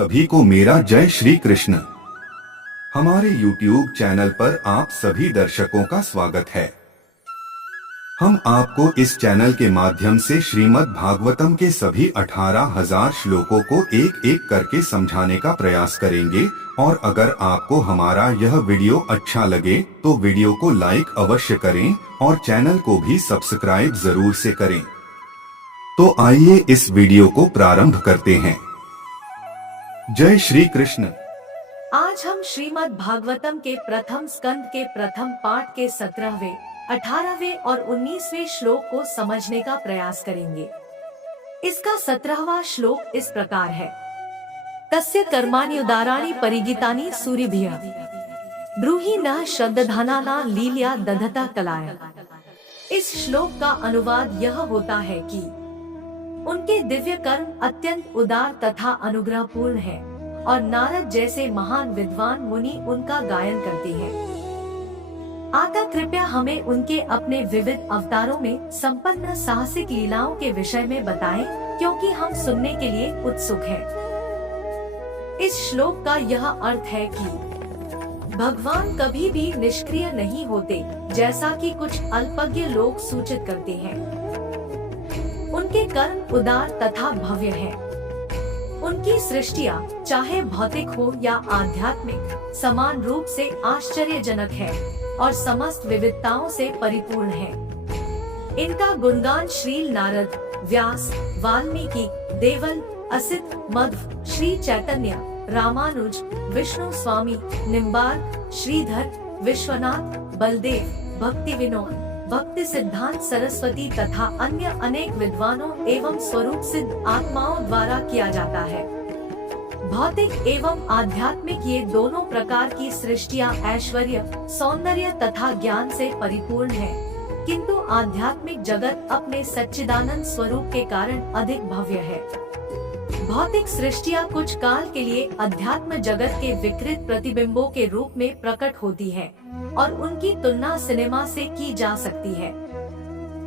सभी को मेरा जय श्री कृष्ण। हमारे YouTube चैनल पर आप सभी दर्शकों का स्वागत है। हम आपको इस चैनल के माध्यम से श्रीमद् भागवतम के सभी 18,000 श्लोकों को एक एक करके समझाने का प्रयास करेंगे और अगर आपको हमारा यह वीडियो अच्छा लगे तो वीडियो को लाइक अवश्य करें और चैनल को भी सब्सक्राइब जरूर से करें। तो आइए इस वीडियो को प्रारंभ करते हैं। जय श्री कृष्ण। आज हम श्रीमद् भागवतम के प्रथम स्कंद के प्रथम पाठ के 17वें, 18वें और 19वें श्लोक को समझने का प्रयास करेंगे। इसका 17वां श्लोक इस प्रकार है। तस्य कर्माणि उदाराणि परिगीतानि सूरिभिः ब्रूहि नः श्रद्धानाना लील्या दधता कलाय। इस श्लोक का अनुवाद यह होता है कि उनके दिव्य कर्म अत्यंत उदार तथा अनुग्रहपूर्ण है और नारद जैसे महान विद्वान मुनि उनका गायन करते हैं। आता कृपया हमें उनके अपने विविध अवतारों में संपन्न साहसिक लीलाओं के विषय में बताएं, क्योंकि हम सुनने के लिए उत्सुक हैं। इस श्लोक का यह अर्थ है कि भगवान कभी भी निष्क्रिय नहीं होते, जैसा कि कुछ अल्पज्ञ लोग सूचित करते हैं। उनके कर्म उदार तथा भव्य हैं। उनकी सृष्टियाँ चाहे भौतिक हो या आध्यात्मिक समान रूप से आश्चर्यजनक है और समस्त विविधताओं से परिपूर्ण है। इनका गुणगान श्रील नारद, व्यास, वाल्मीकि, देवल, असित, मध्व, श्री चैतन्य, रामानुज, विष्णु स्वामी, निम्बार्क, श्रीधर, विश्वनाथ, बलदेव, भक्ति विनोद, भक्ति सिद्धांत सरस्वती तथा अन्य अनेक विद्वानों एवं स्वरूप सिद्ध आत्माओं द्वारा किया जाता है। भौतिक एवं आध्यात्मिक ये दोनों प्रकार की सृष्टियाँ ऐश्वर्य, सौंदर्य तथा ज्ञान से परिपूर्ण है, किंतु आध्यात्मिक जगत अपने सच्चिदानंद स्वरूप के कारण अधिक भव्य है। भौतिक सृष्टियाँ कुछ काल के लिए अध्यात्म जगत के विकृत प्रतिबिंबों के रूप में प्रकट होती है और उनकी तुलना सिनेमा से की जा सकती है।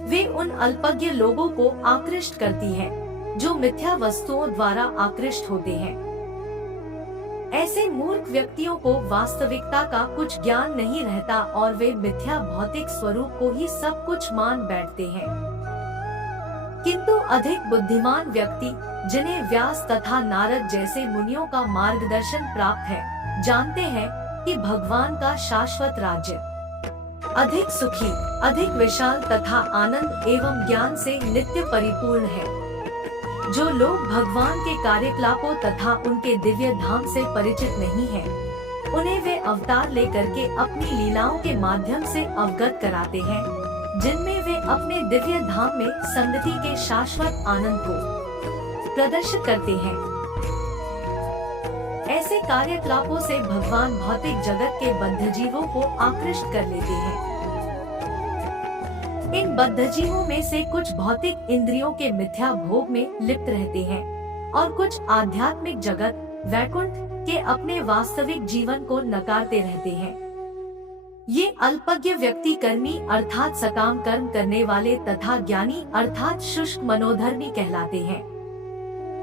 वे उन अल्पज्ञ लोगों को आकृष्ट करती हैं, जो मिथ्या वस्तुओं द्वारा आकृष्ट होते हैं। ऐसे मूर्ख व्यक्तियों को वास्तविकता का कुछ ज्ञान नहीं रहता और वे मिथ्या भौतिक स्वरूप को ही सब कुछ मान बैठते हैं। किंतु अधिक बुद्धिमान व्यक्ति, जिन्हें व्यास तथा नारद जैसे मुनियों का मार्गदर्शन प्राप्त है, जानते हैं कि भगवान का शाश्वत राज्य अधिक सुखी, अधिक विशाल तथा आनंद एवं ज्ञान से नित्य परिपूर्ण है। जो लोग भगवान के कार्यकलापों तथा उनके दिव्य धाम से परिचित नहीं हैं, उन्हें वे अवतार लेकर के अपनी लीलाओं के माध्यम से अवगत कराते हैं, जिनमें वे अपने दिव्य धाम में संगति के शाश्वत आनंद को प्रदर्शित करते हैं। ऐसे कार्यकलापों से भगवान भौतिक जगत के बद्ध जीवों को आकृष्ट कर लेते हैं। इन बद्ध जीवों में से कुछ भौतिक इंद्रियों के मिथ्या भोग में लिप्त रहते हैं और कुछ आध्यात्मिक जगत वैकुंठ के अपने वास्तविक जीवन को नकारते रहते हैं। ये अल्पज्ञ व्यक्ति कर्मी अर्थात सकाम कर्म करने वाले तथा ज्ञानी अर्थात शुष्क मनोधर्मी कहलाते हैं।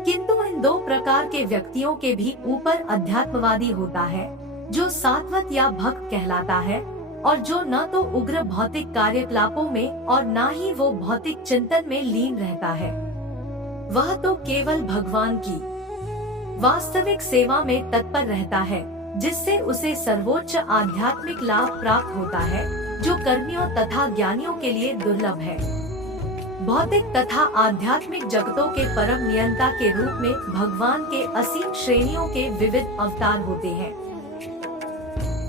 किंतु इन दो प्रकार के व्यक्तियों के भी ऊपर अध्यात्मवादी होता है, जो सात्वत या भक्त कहलाता है और जो न तो उग्र भौतिक कार्यकलापों में और न ही वो भौतिक चिंतन में लीन रहता है। वह तो केवल भगवान की वास्तविक सेवा में तत्पर रहता है, जिससे उसे सर्वोच्च आध्यात्मिक लाभ प्राप्त होता है, जो कर्मियों तथा ज्ञानियों के लिए दुर्लभ है। भौतिक तथा आध्यात्मिक जगतों के परम नियंता के रूप में भगवान के असीम श्रेणियों के विविध अवतार होते हैं।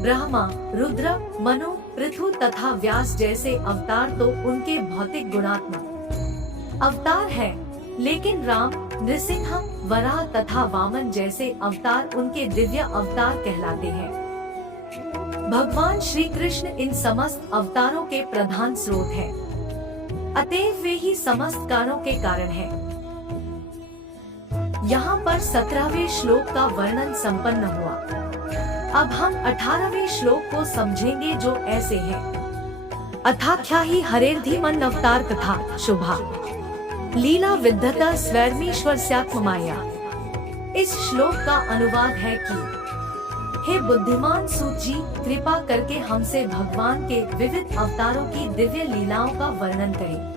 ब्रह्मा, रुद्र, मनु, पृथु तथा व्यास जैसे अवतार तो उनके भौतिक गुणात्मक अवतार है, लेकिन राम, नृसिंह, वराह तथा वामन जैसे अवतार उनके दिव्य अवतार कहलाते हैं। भगवान श्री कृष्ण इन समस्त अवतारों के प्रधान स्रोत हैं, अतएव वे ही समस्त कारणों के कारण हैं। यहाँ पर 17वें श्लोक का वर्णन संपन्न हुआ। अब हम 18वें श्लोक को समझेंगे, जो ऐसे है। अथाख्या ही हरेर्धीमन अवतार कथा शुभा लीला विद्धता स्वैर्मीश्वर स्यात्म माया। इस श्लोक का अनुवाद है कि हे बुद्धिमान सूत जी, कृपा करके हमसे भगवान के विविध अवतारों की दिव्य लीलाओं का वर्णन करें।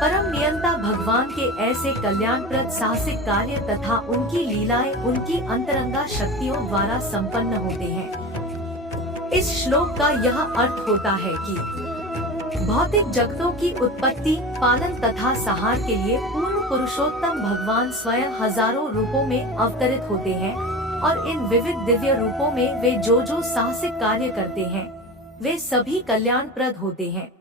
परम नियंता भगवान के ऐसे कल्याणप्रद साहसिक कार्य तथा उनकी लीलाएं उनकी अंतरंगा शक्तियों द्वारा संपन्न होते हैं। इस श्लोक का यह अर्थ होता है कि भौतिक जगतों की उत्पत्ति, पालन तथा संहार के लिए पूर्ण पुरुषोत्तम भगवान स्वयं हजारों रूपों में अवतरित होते हैं और इन विविध दिव्य रूपों में वे जो साहसिक कार्य करते हैं वे सभी कल्याणप्रद होते हैं।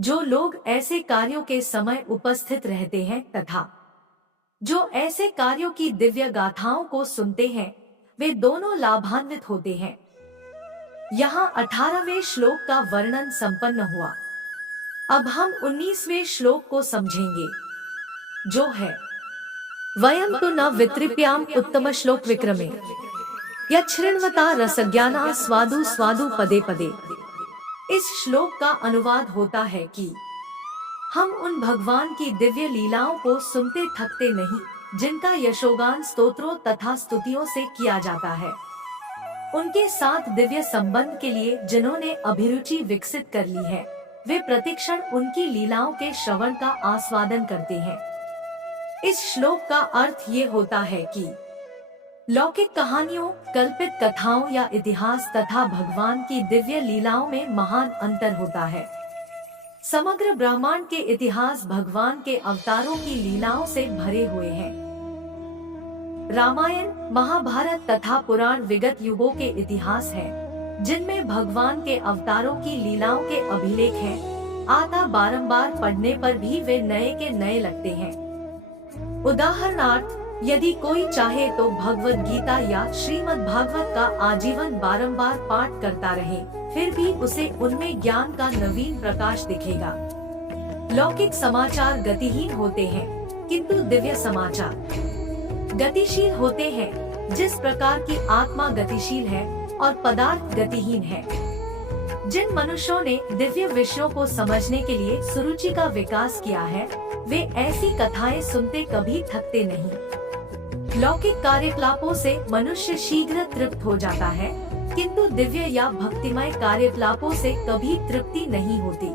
जो लोग ऐसे कार्यों के समय उपस्थित रहते हैं तथा जो ऐसे कार्यों की दिव्य गाथाओं को सुनते हैं वे दोनों लाभान्वित होते हैं। यहाँ 18वें श्लोक का वर्णन संपन्न हुआ। अब हम 19वें श्लोक को समझेंगे, जो है वयम तो न वितृप्याम उत्तम श्लोक विक्रमे यच्छृण्वता रसज्ञाना स्वादु स्वादु पदे पदे। इस श्लोक का अनुवाद होता है कि हम उन भगवान की दिव्य लीलाओं को सुनते थकते नहीं, जिनका यशोगान स्तोत्रों तथा स्तुतियों से किया जाता है। उनके साथ दिव्य संबंध के लिए जिन्होंने अभिरुचि विकसित कर ली है, वे प्रतिक्षण उनकी लीलाओं के श्रवण का आस्वादन करते हैं। इस श्लोक का अर्थ ये होता है कि लौकिक कहानियों, कल्पित कथाओं या इतिहास तथा भगवान की दिव्य लीलाओं में महान अंतर होता है। समग्र ब्रह्मांड के इतिहास भगवान के अवतारों की लीलाओं से भरे हुए हैं। रामायण, महाभारत तथा पुराण विगत युगों के इतिहास हैं, जिनमें भगवान के अवतारों की लीलाओं के अभिलेख हैं। आता बारंबार पढ़ने पर भी वे नए के नए लगते हैं। उदाहरणार्थ, यदि कोई चाहे तो भगवद गीता या श्रीमद् भागवत का आजीवन बारंबार पाठ करता रहे, फिर भी उसे उनमें ज्ञान का नवीन प्रकाश दिखेगा। लौकिक समाचार गतिहीन होते हैं, किंतु दिव्य समाचार गतिशील होते हैं। जिस प्रकार की आत्मा गतिशील है और पदार्थ गतिहीन है। जिन मनुष्यों ने दिव्य विषयों को समझने के लिए सुरुचि का विकास किया है, वे ऐसी कथाएं सुनते कभी थकते नहीं। लौकिक कार्यकलापों से मनुष्य शीघ्र तृप्त हो जाता है, किंतु दिव्य या भक्तिमय कार्यकलापों से कभी तृप्ति नहीं होती।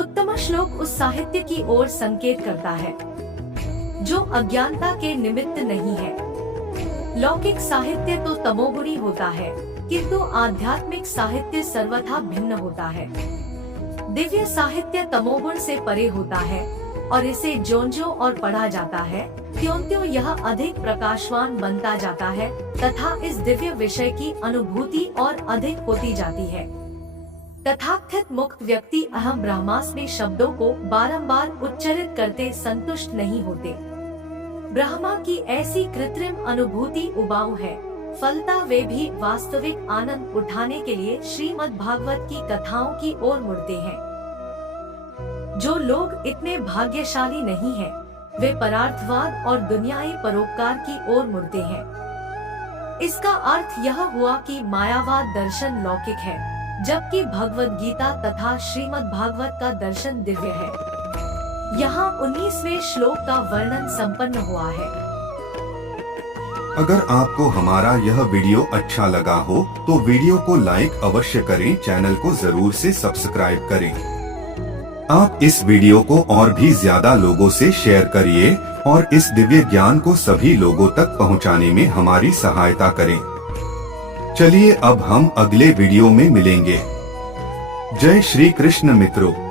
उत्तम श्लोक उस साहित्य की ओर संकेत करता है जो अज्ञानता के निमित्त नहीं है। लौकिक साहित्य तो तमोगुणी होता है, किंतु आध्यात्मिक साहित्य सर्वथा भिन्न होता है। दिव्य साहित्य तमोगुण से परे होता है और इसे ज्यों-ज्यों और पढ़ा जाता है, त्यों-त्यों यह अधिक प्रकाशवान बनता जाता है तथा इस दिव्य विषय की अनुभूति और अधिक होती जाती है। तथाकथित मुक्त व्यक्ति अहम ब्रह्मास्मि शब्दों को बारंबार उच्चारित करते संतुष्ट नहीं होते। ब्रह्मा की ऐसी कृत्रिम अनुभूति उबाऊ है, फलता वे भी वास्तविक आनंद उठाने के लिए श्रीमद् भागवत की कथाओं की ओर मुड़ते हैं। जो लोग इतने भाग्यशाली नहीं हैं, वे परार्थवाद और दुनियाई परोपकार की ओर मुड़ते हैं। इसका अर्थ यह हुआ कि मायावाद दर्शन लौकिक है, जबकि भगवद गीता तथा श्रीमद् भागवत का दर्शन दिव्य है। यहाँ 19वें श्लोक का वर्णन संपन्न हुआ है। अगर आपको हमारा यह वीडियो अच्छा लगा हो तो वीडियो को लाइक अवश्य करें, चैनल को जरूर से सब्सक्राइब करें। आप इस वीडियो को और भी ज्यादा लोगों से शेयर करिए और इस दिव्य ज्ञान को सभी लोगों तक पहुंचाने में हमारी सहायता करें। चलिए अब हम अगले वीडियो में मिलेंगे। जय श्री कृष्ण मित्रों।